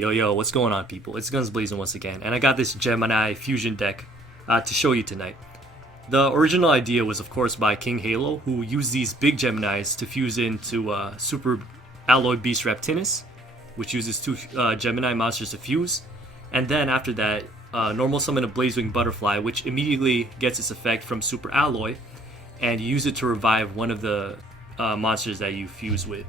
Yo, what's going on, people? It's Gunsblazing once again, and I got this Gemini fusion deck to show you tonight. The original idea was, of course, by King Halo, who used these big Geminis to fuse into Super Alloy Beast Reptinus, which uses two Gemini monsters to fuse, and then after that, normal summon a Blazewing Butterfly, which immediately gets its effect from Super Alloy, and you use it to revive one of the monsters that you fuse with.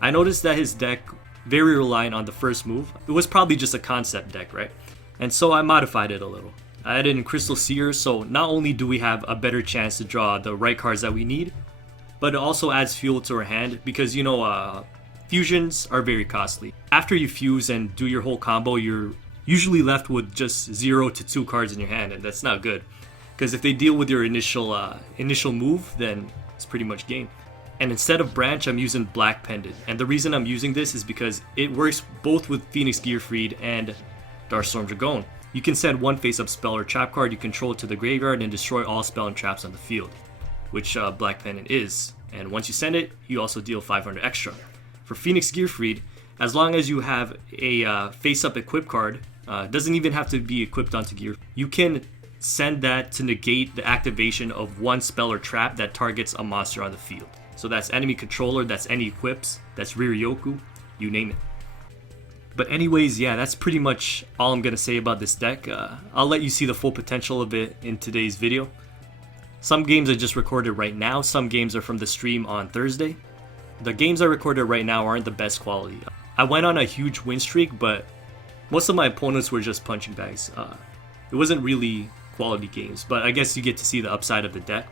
I noticed that his deck very reliant on the first move. It was probably just a concept deck, right? And so I modified it a little. I added in Crystal Seers, so not only do we have a better chance to draw the right cards that we need, but it also adds fuel to our hand because, you know, fusions are very costly. After you fuse and do your whole combo, you're usually left with just 0 to 2 cards in your hand, and that's not good. Because if they deal with your initial move, then it's pretty much game. And instead of Branch, I'm using Black Pendant. And the reason I'm using this is because it works both with Phoenix Gearfried and Darkstorm Dragon. You can send one face-up spell or trap card you control to the graveyard and destroy all spell and traps on the field, which Black Pendant is. And once you send it, you also deal 500 extra. For Phoenix Gearfried, as long as you have a face-up equip card, doesn't even have to be equipped onto gear, you can send that to negate the activation of one spell or trap that targets a monster on the field. So that's enemy controller, that's any equips, that's Riryoku, you name it. But anyways, yeah, that's pretty much all I'm going to say about this deck. I'll let you see the full potential of it in today's video. Some games I just recorded right now, some games are from the stream on Thursday. The games I recorded right now aren't the best quality. I went on a huge win streak, but most of my opponents were just punching bags. It wasn't really quality games, but I guess you get to see the upside of the deck.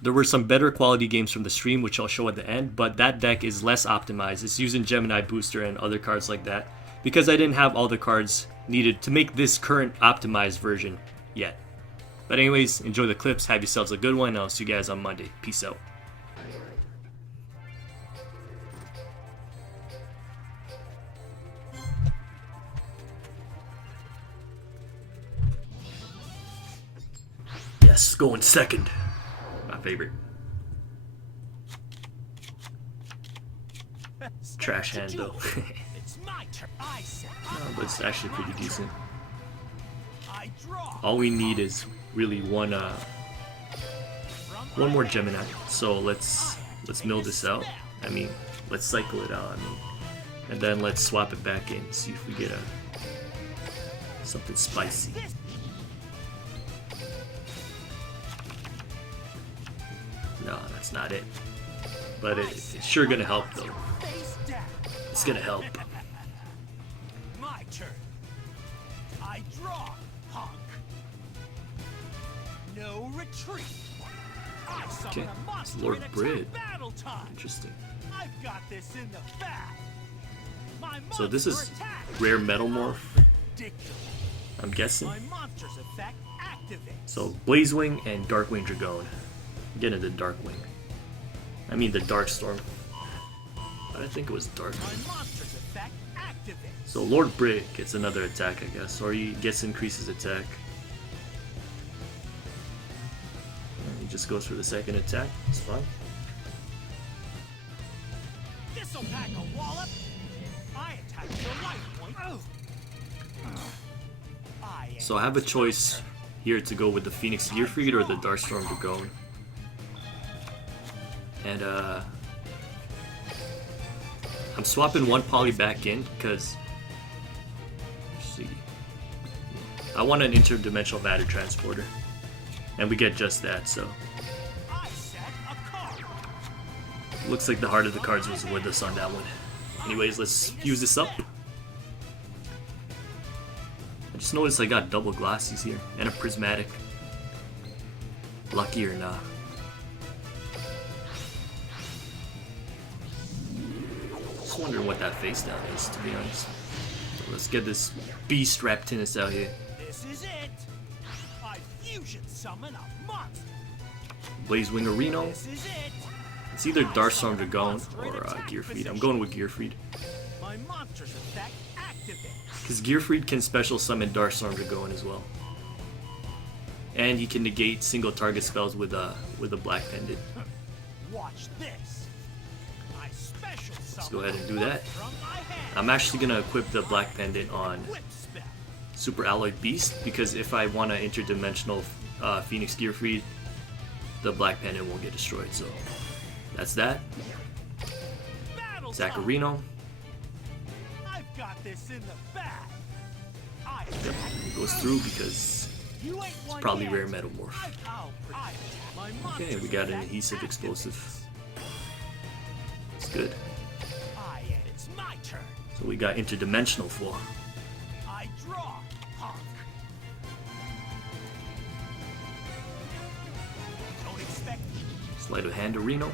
There were some better quality games from the stream, which I'll show at the end, but that deck is less optimized. It's using Gemini Booster and other cards like that, because I didn't have all the cards needed to make this current optimized version yet. But anyways, enjoy the clips, have yourselves a good one, and I'll see you guys on Monday. Peace out. Yes, going second. My favorite. Trash hand though. No, but it's actually pretty decent. All we need is really one more Gemini. So let's mill this out. I mean, let's cycle it out. And then let's swap it back in. See if we get something spicy. No, that's not it. But it's sure gonna help though. It's gonna help. My turn. I draw, honk. No retreat. Okay, it's Lord Brid. Interesting. I've got this in the bag. So this is rare metal morph, I'm guessing. My monster's effect activates. So Blazewing and Darkwing Dragon. Get into Darkwing. I mean the Darkstorm. But I think it was Darkwing. My monster's effect activates. So Lord Brid gets another attack, I guess, or he gets increases attack. And he just goes for the second attack. It's fine. This'll pack a wallop. I attack your life point. So I have a choice here to go with the Phoenix Gearfried or the Darkstorm Dragon. And I'm swapping one poly back in because I want an interdimensional matter transporter, and we get just that. So looks like the heart of the cards was with us on that one. Anyways, let's use this up. I just noticed I got double glassies here and a prismatic. Lucky or not? Just wondering what that face down is, to be honest. So let's get this Beast Reptinus out here. This is it. I fusion summon a monster. Blazewing Areno. This is it. It's either Darkstorm Dragon or Gearfried. I'm going with Gearfried. My monster's effect activates. Because Gearfried can special summon Darkstorm Dragon as well. And he can negate single target spells with a Black Pendant. Watch this. I Let's go ahead and do that. I'm actually gonna equip the Black Pendant on Super Alloyed Beast, because if I want to interdimensional Phoenix Gearfried, the Black Pendant won't get destroyed. So that's that. Zacharino. I've got this in the bag. Yep, it goes through because it's probably rare Metamorph. Okay, we got an adhesive explosive. It's good. It's my turn. So we got interdimensional for. I draw, punk. Don't expect Sleight of hand to Reno.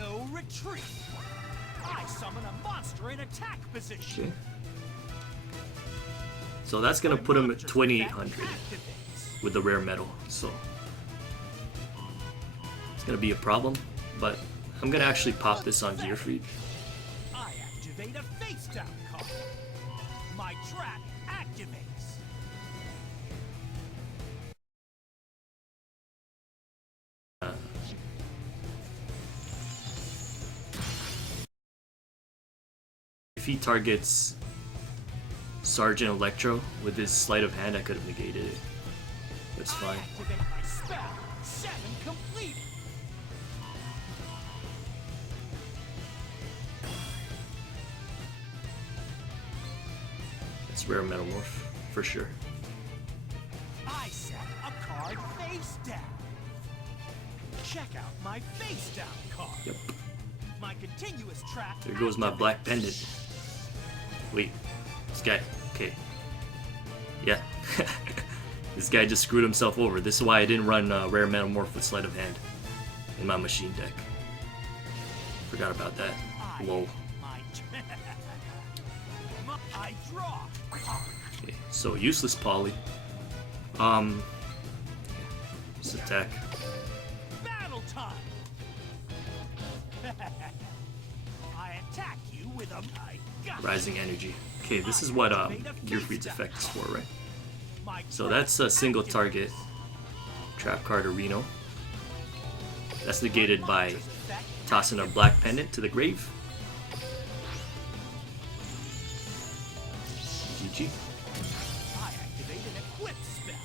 no retreat. I summon a monster in attack position. Okay. So that's gonna put him at 2800 with the rare metal. So it's gonna be a problem, but I'm gonna actually pop this on Gearfried. I activate a face down card. My trap activates. If he targets Sergeant Electro with his sleight of hand, I could have negated it. That's fine. Activate my spell. 7 completed. It's rare Metamorph for sure. I set a card face down. Check out my face down card. Yep. My continuous trap. There goes my Black Pendant. Wait, this guy. Okay. Yeah. This guy just screwed himself over. This is why I didn't run rare Metamorph with sleight of hand in my machine deck. Forgot about that. Lol. I draw. Okay, so useless poly. Just attack. Battle time. I attack you with a Rising energy. Okay, this is what Gearfried's effect is for, right? So that's a single target trap card or Reno. That's negated by tossing a Black Pendant to the grave. GG. I activate an equip spell.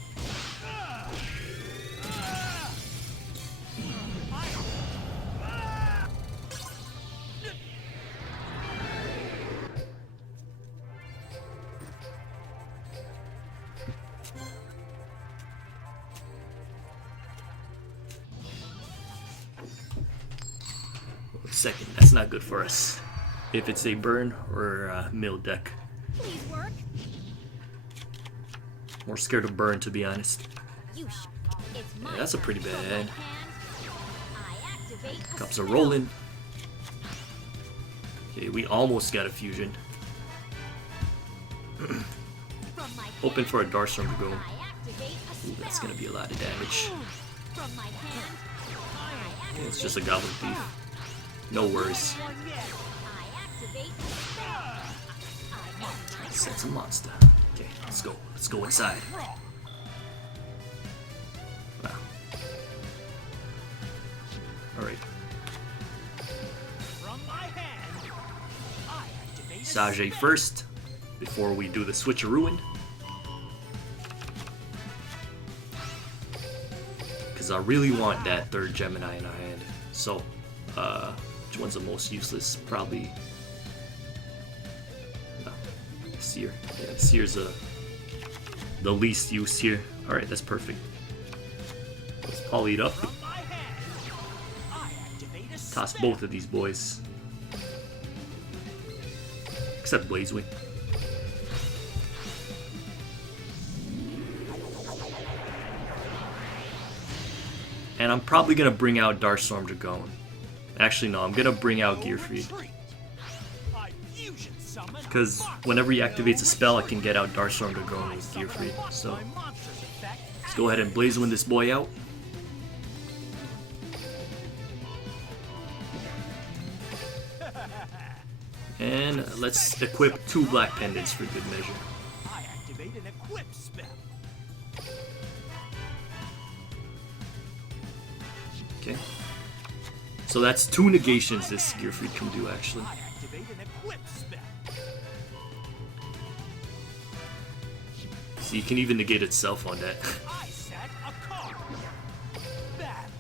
Second, that's not good for us. If it's a burn or a mill deck. Please work. More scared of burn, to be honest. It's my Yeah, that's a pretty turn. bad From my hand. I activate a Cups are spell. rolling. Okay, we almost got a fusion. From my Hoping hand, for a Darkstorm to go. I activate a Ooh, that's spell. gonna be a lot of damage. From my hand, I Yeah, it's just a Goblin Thief. No worries. I activate a spell. That's a monster. Okay, let's go. Let's go inside. Wow. Alright. From my hand, I activate a Sage first, before we do the switcheroo. Because I really want that third Gemini in our hand. So, which one's the most useless? Probably Seer. Yeah, Seer's the least used here. Alright, that's perfect. Let's poly it up. From my hand, I activate a Toss spell. both of these boys. Except Blazewing. And I'm probably gonna bring out Darkstorm Dragon. Actually, no, I'm gonna bring out Gearfried. Because whenever he activates a spell, I can get out Darkstorm Dragon with Gearfried. So let's go ahead and Blazewing this boy out. And let's equip 2 Black Pendants for good measure. I activate an equip spell. Okay. So that's 2 negations this Gearfried can do actually. I activate an equip spell. So you can even negate itself on that. I set a card. Battle.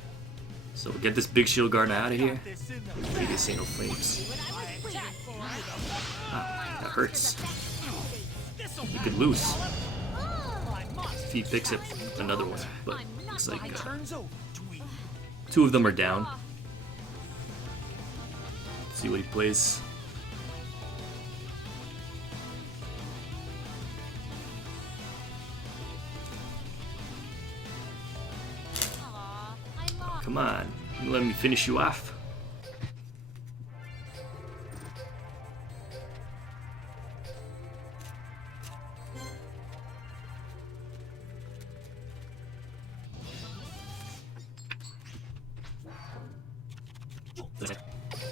So get this big shield guard out of here. This in the Maybe this ain't no flames. Ah, that hurts. You could lose if he picks up another one, but looks like turns over, dweeb. 2 of them are down. Let's see what he plays. Come on, let me finish you off.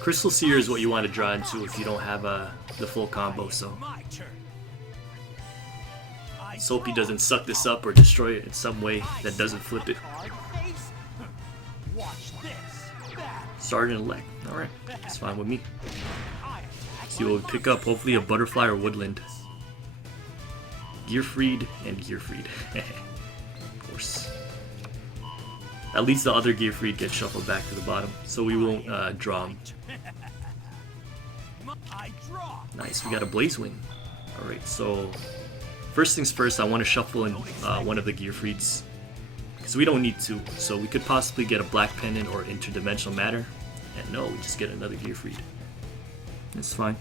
Crystal Seers is what you want to draw into if you don't have the full combo, so My turn. let's hope he doesn't suck this up or destroy it in some way that doesn't flip it. Card face. Watch this. Battle. Starting elect. Alright, that's fine with me. I attack. See what we pick up, hopefully a butterfly or woodland. Gearfried and Gearfried. Of course. At least the other Gearfried gets shuffled back to the bottom, so we won't draw him. I draw. Nice, we got a Blazewing. Alright, so first things first, I want to shuffle in one of the Gearfrieds. Because we don't need to, so we could possibly get a Black Pendant or Interdimensional Matter. And no, we just get another Gearfried. That's fine.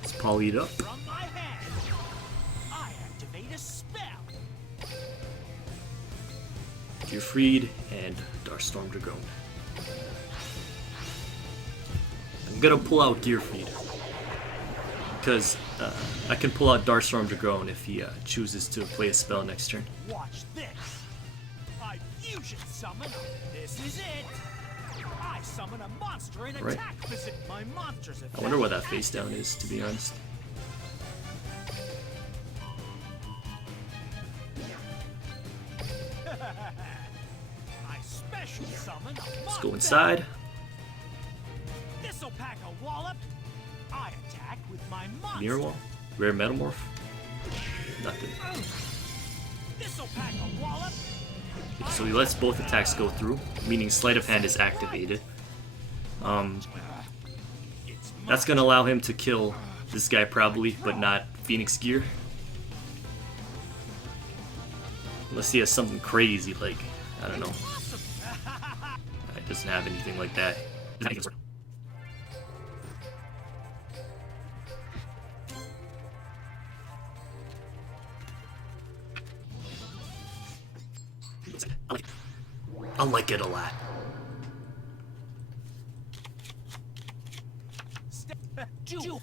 Let's poly it up. From my hand. I activate a spell. Gearfried and Darkstorm Dragon. I'm gonna pull out Gearfried because I can pull out Darkstorm Dragon if he chooses to play a spell next turn. Watch this. I fusion summon. This is it. I summon a monster and Right. attack visit my monster's effect. I wonder what that face down is, to be honest. I special summon a Let's go inside. This'll pack a wallop. I attack with my monster. Mirror Wall. Rare Metamorph. Nothing. This'll pack a wallop. So he lets both attacks go through, meaning Sleight of Hand is activated. It's That's gonna allow him to kill this guy probably, but not Phoenix Gear. Unless he has something crazy like, I don't know. It doesn't have anything like that. I like it a lot.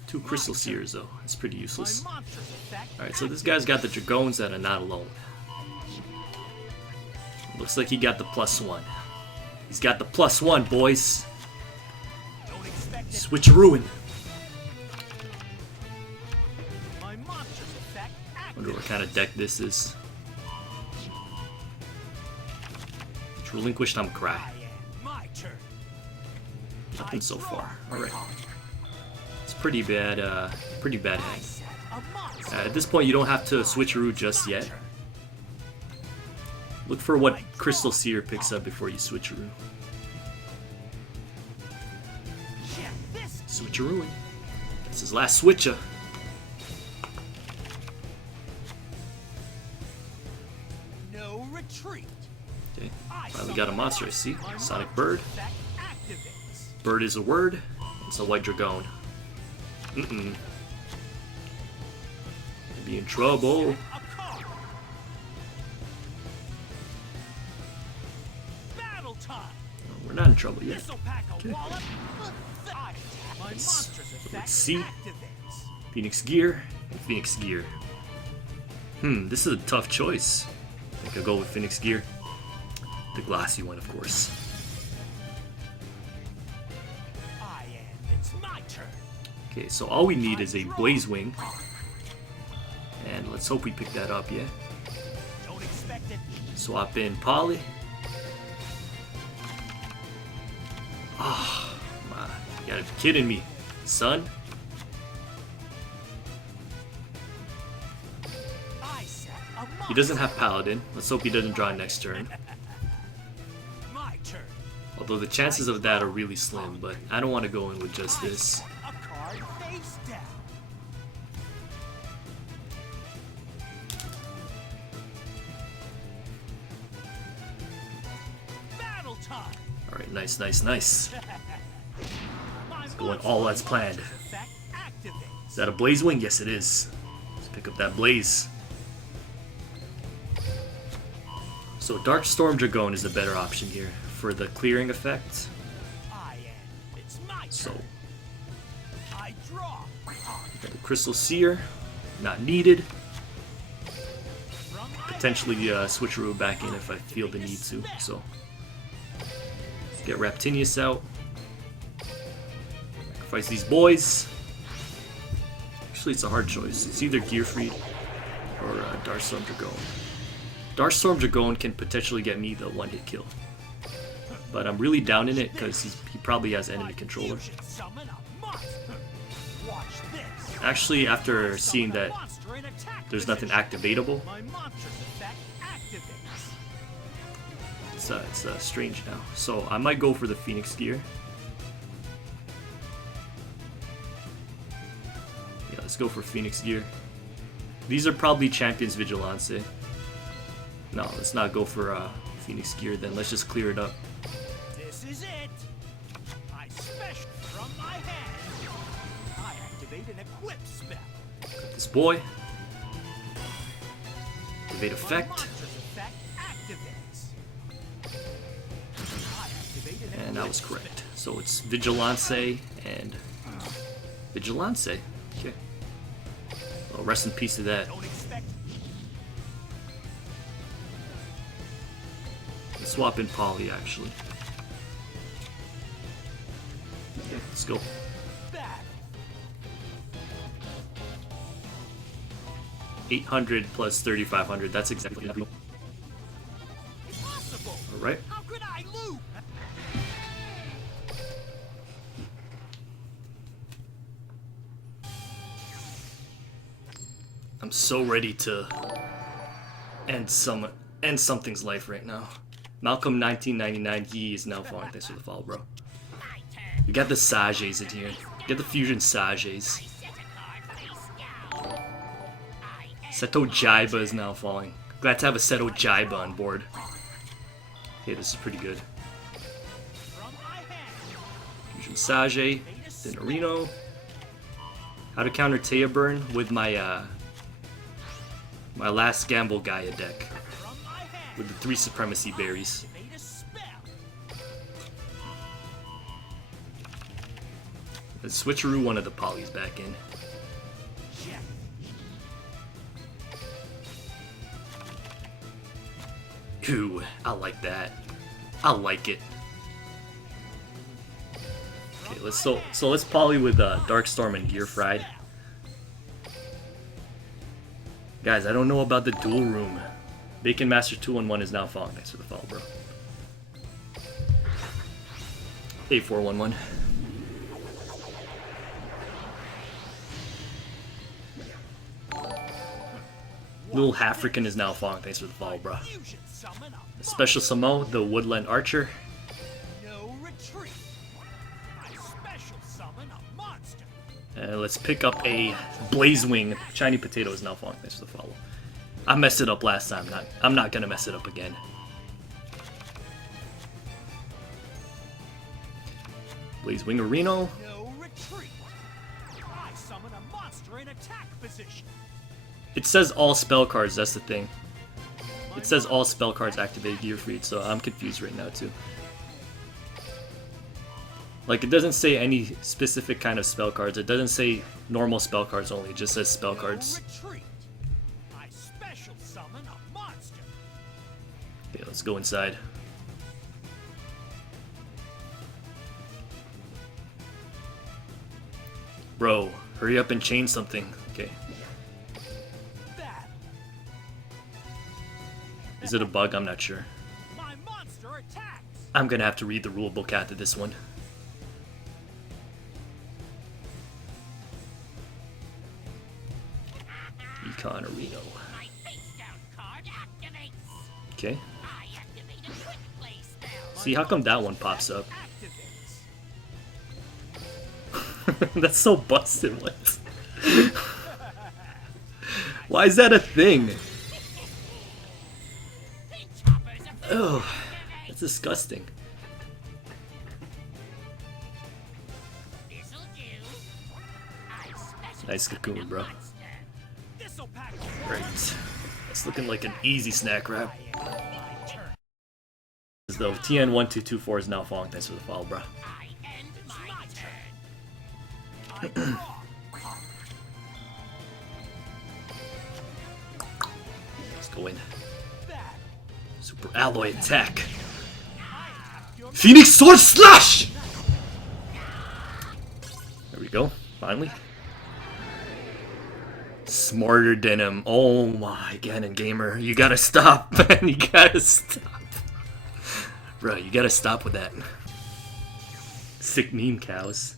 Two Crystal Seers though, it's pretty useless. Alright, so this guy's got the Dragons that are not alone. Looks like he got the +1. He's got the +1, boys. Switcherooing. Wonder what kind of deck this is. It's relinquished, I'm cry. Nothing so far. Alright. It's pretty bad hand. At this point you don't have to switcheroo just yet. Look for what Crystal Seer picks up before you switcheroo. Switcherooing. That's his last switcher. No retreat. Okay. Finally got a monster, I see. Sonic Bird. Bird is a word. It's a white dragon. Gonna be in trouble. We're not in trouble yet. Okay. Let's see. Phoenix Gear and Phoenix Gear. This is a tough choice. I think I'll go with Phoenix Gear. The glassy one, of course. Okay, so all we need is a Blazewing. And let's hope we pick that up, yeah? Swap in Poly. gotta be kidding me, son. I set a He doesn't have Paladin. Let's hope he doesn't draw next turn. my turn. Although the chances of that are really slim, but I don't want to go in with just I this. set a card face down. Battle time. Alright, nice, nice, nice. My Going all as planned. effect activates. Is that a Blazewing? Yes, it is. Let's pick up that Blaze. So Darkstorm Dragon is the better option here for the clearing effect. I am. It's my turn. So I draw. got the Crystal Seer, not needed. From my Potentially switcheroo back in if I feel the need to. So let's get Raptinius out. Sacrifice these boys. Actually, it's a hard choice. It's either Gearfried or Darkstorm Dragon. Darkstorm Dragon can potentially get me the one-hit kill. But I'm really down in it because he probably has enemy controller. fusion summon a monster. Watch this. Actually, after seeing that Monster in attack there's nothing position. activatable, My monster's effect activates. it's strange now. So I might go for the Phoenix Gear. Yeah, let's go for Phoenix Gear. These are probably Champions Vigilance. No, let's not go for Phoenix Gear then. Let's just clear it up. This is it. I special from my hand. I activate an equip spell. Got this boy. Activate My effect. monster's effect activates. I activate an And that equip was spell. correct. So it's Vigilance and Vigilance. Okay. Well, rest in peace to that. Don't expect Let's swap in Poly actually. Okay, let's go. battle. 800 plus 3500. That's exactly that. Impossible. All right. How could I lose? I'm so ready to end something's life right now. Malcolm 1999, he is now falling. Thanks for the follow, bro. We got the Sages in here. Get the fusion Sages. Seto Jaiba is now falling. Glad to have a Seto Jaiba on board. Okay, this is pretty good. From my hand. Fusion Sage, Dinarino. How to counter Taya Burn with my my last Gamble Gaia deck From my hand. with the 3 Supremacy Berries. Activate a spell. Let's switcheroo one of the polys back in. Check. Ooh, I like that. I like it. Okay, let's poly with Darkstorm and Gearfried. Guys, I don't know about the duel room. Bacon Master 211 is now falling. Thanks for the follow, bro. 8411. Little African is now falling. Thanks for the follow, bro. Fusion summon a Special Samo, the Woodland Archer. no retreat. I special summon a monster. Let's pick up a Blazewing. Shiny Potato is now falling. Thanks for the follow. I messed it up last time. I'm not gonna mess it up again. Blazewing Reno. No retreat. I summon a monster in attack position. It says all spell cards, that's the thing. It says all spell cards activate Gearfried, so I'm confused right now too. Like, it doesn't say any specific kind of spell cards. It doesn't say normal spell cards only. It just says spell cards. No retreat. I special summon a monster. Okay, let's go inside. Bro, hurry up and chain something. Okay. Battle. Is it a bug? I'm not sure. My monster attacks. I'm gonna have to read the rulebook after this one. Connorino. My face down card activates. Okay. I activate a quick play spell. See, how come that one pops up? Activates. That's so busted. What? Why is that a thing? Ugh, that's disgusting. This'll do. I special Nice cocoon, bro. monster. This'll pack Great. It's looking like an easy snack wrap. my turn. As though TN1224 is now falling. Thanks for the follow, bro. I end my turn. I draw. Let's go in. Back. Super alloy attack. I attack your Phoenix Sword Slash! There we go. Finally. Smarter than him. Oh my Ganon gamer. You gotta stop, man. You gotta stop. Bro, you gotta stop with that. Sick meme cows.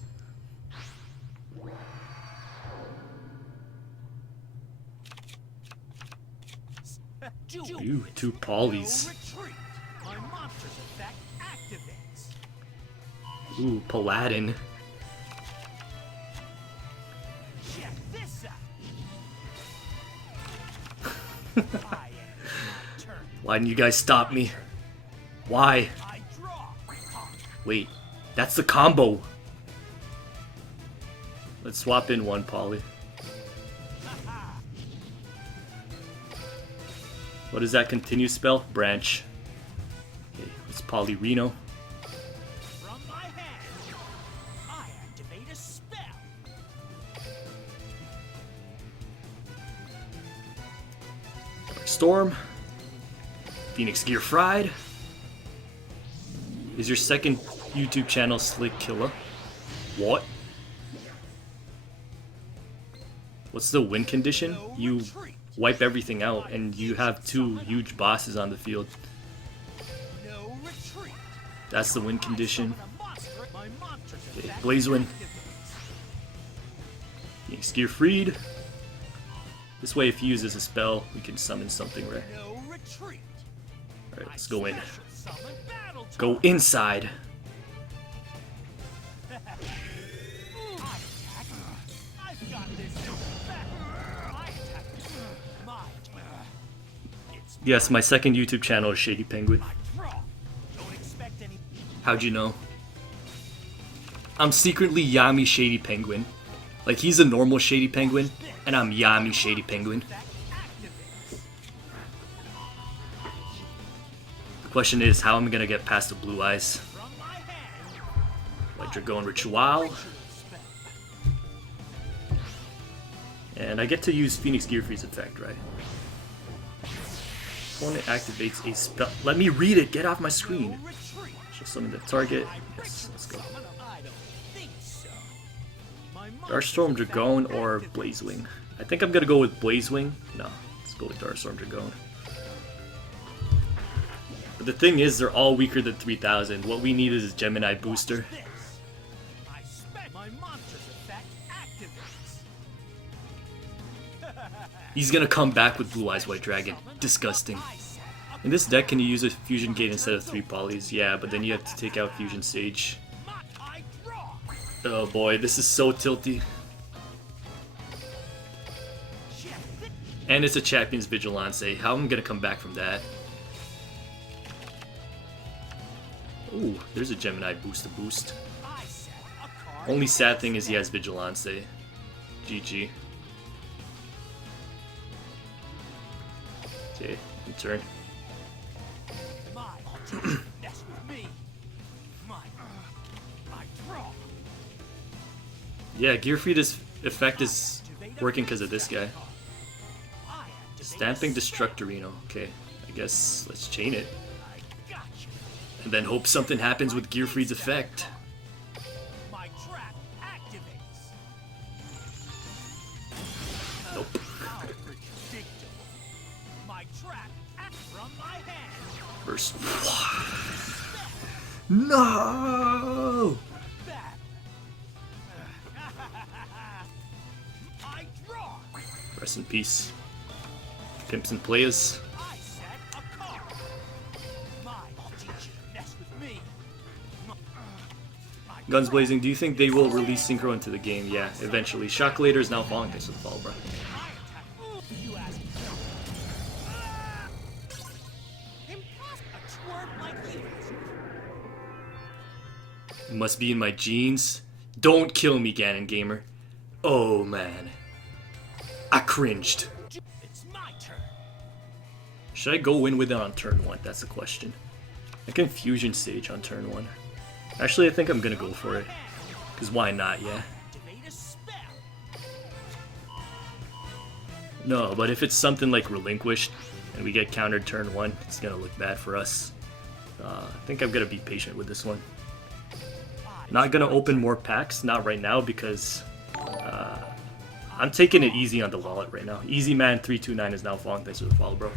Duel. Ooh, two polys. No retreat. My monster's effect activates. Ooh, Paladin. Check this out. I end my turn. Why didn't you guys stop me? Why? I draw. Wait, that's the combo. Let's swap in one poly. What does that continue spell? Branch. Okay, let's poly Reno. From my hand, I activate a spell. Storm. Phoenix Gearfried. Is your second YouTube channel Slick Killer? What? What's the win condition? You wipe everything out and you have two huge bosses on the field. No retreat. That's the win condition. Summon a monster. My monster's Okay, effect Blazewing. activates. Phoenix Gearfried. This way if he uses a spell, we can summon something rare. No retreat. Alright, let's go in. Special summon battle Go charge. inside. I attack. I've got this. Back. I attack. My turn. It's Yes, my second YouTube channel is Shady Penguin. my draw. Don't expect any. How'd you know? I'm secretly Yami Shady Penguin. Like, he's a normal Shady Penguin, and I'm Yami Shady Penguin. Effect activates. The question is, how am I gonna get past the blue eyes? From my hand. Like Dragon Ritual. Spell. And I get to use Phoenix Gearfried's effect, right? Opponent activates a spell. Let me read it! Get off my screen! No retreat. Shall summon the target. Yes, let's go. Summon a- I don't think so. My Darkstorm monster's Dragon effect or activates. Blazewing? I think I'm gonna go with Blazewing. No, let's go with Darkstorm Dragon. But the thing is, they're all weaker than 3000. What we need is a Gemini Booster. This. I spec my monster's effect activates. He's gonna come back with Blue Eyes White Dragon. Disgusting. I set a In this deck, can you use a Fusion Gate instead of 3 polys? Yeah, but then you have to take out Fusion Sage. I draw. Oh boy, this is so tilty. Check this. And it's a Champion's Vigilance. How am I gonna come back from that? Ooh, there's a Gemini Booster boost. I set a card. Only sad thing is he has Vigilance. GG. Okay, in turn. My ultimate. That's with me. My. I draw. Yeah, Gearfried's effect is working because of this guy. I activate Stamping a spell. Destructorino. Okay, I guess let's chain it. I got you. And then hope something happens with Gearfried's effect. My trap activates. Nope. How predictable. My trap act from my hand. First. No! Back. I draw. Rest in peace. Pimps and players. I set a card. I'll teach you to mess with me. Gunsblazing, do you think they will release Synchro into the game? Yeah, eventually. Shockulator is now falling. Thanks for the follow, bro. You ask me. Impossible. A twerp like you. Must be in my genes. Don't kill me, Ganon Gamer. Oh man. I cringed. It's my turn. Should I go in with it on turn 1? That's the question. I can Fusion Sage on turn 1. Actually, I think I'm gonna go for it. Because why not, yeah? Activate a spell. No, but if it's something like Relinquished, and we get countered turn 1, it's gonna look bad for us. I think I'm gonna be patient with this one. Not gonna open more packs, not right now, because I'm taking it easy on the wallet right now. Easy Man 329 is now falling. Thanks for the follow, bro.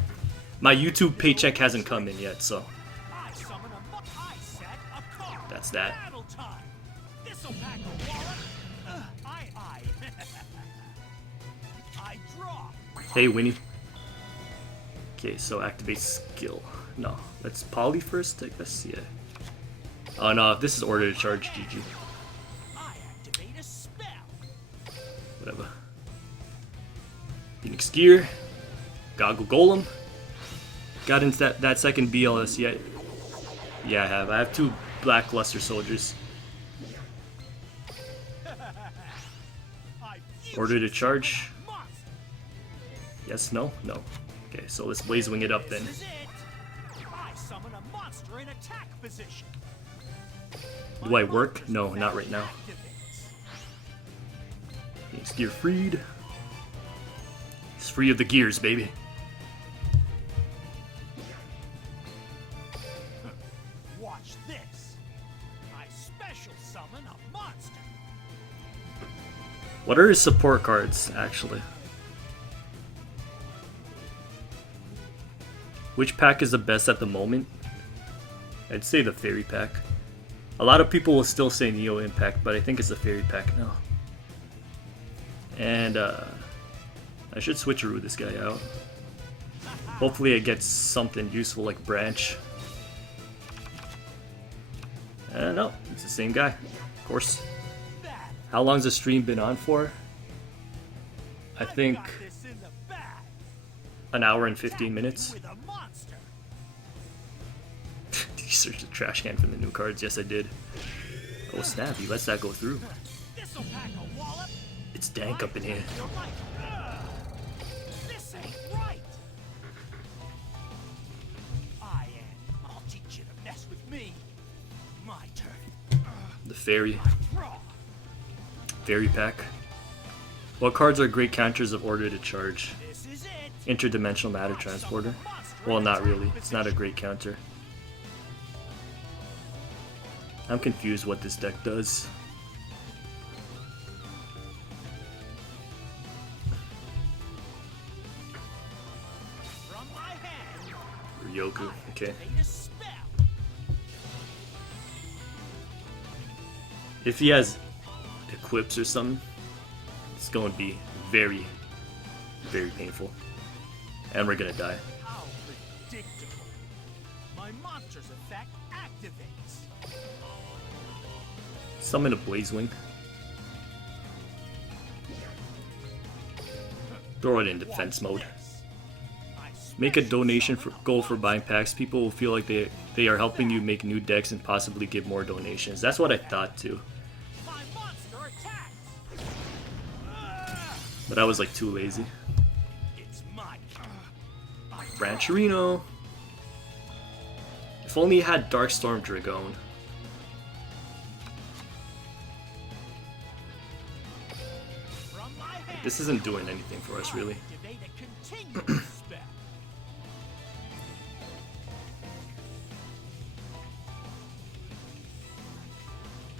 My YouTube paycheck hasn't come in yet, so I summon I set a card. that's that. Battle time. This'll pack a wallet. I draw. Hey, Winnie. Okay, so activate skill. No, let's poly first, I guess. Yeah. Oh no, if this is order to charge, GG. I activate a spell. Whatever. Phoenix Gear. Goggle Golem. Got into that second BLS yet? Yeah, I have. I have 2 Black Luster Soldiers. Order to charge. Monster. Yes, no? No. Okay, so let's Blazewing it up then. This is it. I summon a monster in attack position. Do I work? No, not right now. Phoenix Gearfried. He's free of the gears, baby. Watch this. I special summon a monster. What are his support cards, actually? Which pack is the best at the moment? I'd say the Fairy pack. A lot of people will still say Neo Impact, but I think it's the Fairy pack now. And I should switcheroo this guy out. Hopefully it gets something useful like Branch. No, it's the same guy, of course. How long's the stream been on for? I think Got this in the bag. an hour and 15 minutes. With a monster. Did you search the trash can for the new cards? Yes, I did. Oh snap, he lets that go through. This'll pack a wallop. It's dank up in here. You're like, ugh. This ain't right. I'll teach you to mess with me. My turn. The Fairy. Draw. Fairy pack. What cards are great counters of order to charge? This is it. Interdimensional Matter Transporter? Well, not really. It's not a great counter. I'm confused what this deck does. From my hand. Ryoku, okay. Activate a spell. If he has equips or something, it's going to be very, very painful. And we're going to die. How predictable. My monster's effect activates. Summon a Blazewing. Throw it in defense mode. Make a donation for goal for buying packs. People will feel like they are helping you make new decks and possibly give more donations. That's what I thought too. My monster attacks. But I was like too lazy. It's my turn. Brancherino. If only he had Darkstorm Dragon. From my hand. This isn't doing anything for us really. Activate a continuous spell.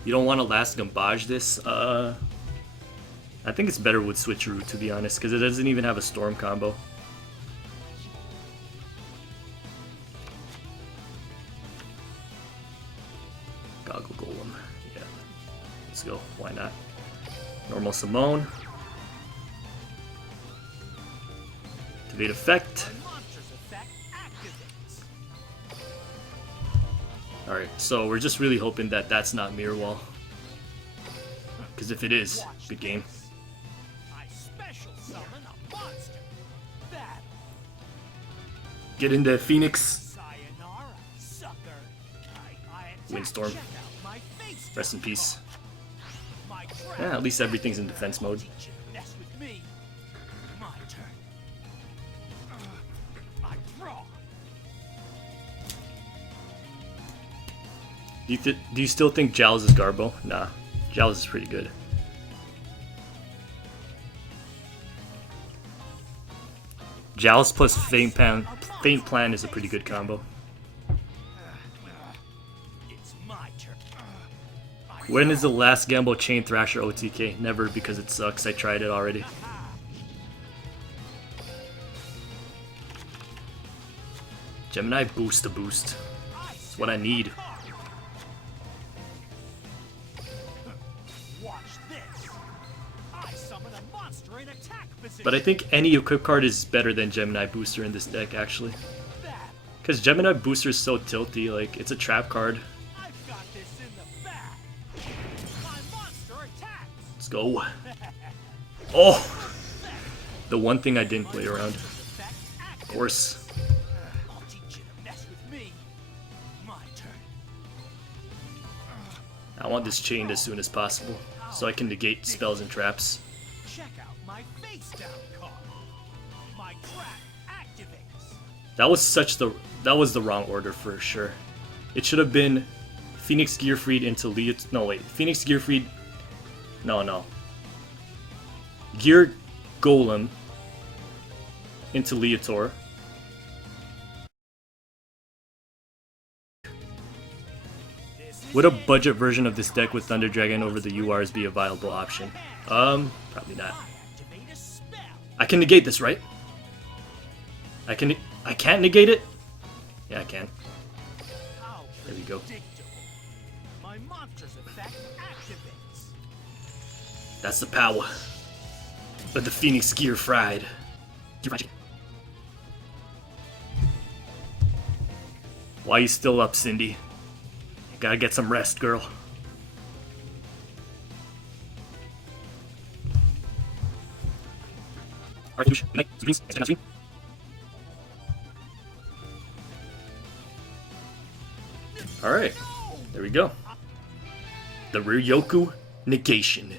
You don't want to last Gambage this? I think it's better with Switcheroo to be honest, because it doesn't even have a Storm combo. Goggle Golem. Yeah. Let's go. Why not? Normal Simone. Activate effect. My monster's effect activates. Alright, so we're just really hoping that that's not Mirror Wall. Because if it is, Watch good game. this. I special summon a monster. Battle. Get into Phoenix. Sayonara, sucker. I attack. Windstorm. Check out my face Rest in down peace. card. My trap. Yeah, at least everything's in defense mode. Teach you to mess with me. My turn. I draw. Do you still think Jowls is Garbo? Nah, Jowls is pretty good. Jowls plus Faint Plan is a pretty good combo. It's my turn. When is the last Gamble Chain Thrasher OTK? Never, because it sucks. I tried it already. Gemini Booster boost. It's what I need. Watch this. I summon a monster in attack position. But I think any equip card is better than Gemini Booster in this deck, actually. Battle. Because Gemini Booster is so tilty, like, it's a trap card. I've got this in the bag. My monster attacks. Let's go. Oh! The one thing I didn't play around. Effect activates. Of course. I'll teach you to mess with me. My turn. I want this chained as soon as possible, so I can negate spells and traps. Check out my face down card. My trap activates. That was the wrong order for sure. It should have been Phoenix Gearfried into Leot. No wait, Phoenix Gearfried. No. Gear Golem into Leotor. Would a budget version of this deck with Thunder Dragon over the URs be a viable option? Probably not. Activate a spell. I can negate this, right? I can't negate it? Yeah, I can. How There we go. predictable. My monster's effect activates. That's the power of the Phoenix Gearfried. Why you still up, Cindy? Gotta get some rest, girl. Alright, there we go. The Ryoku Negation.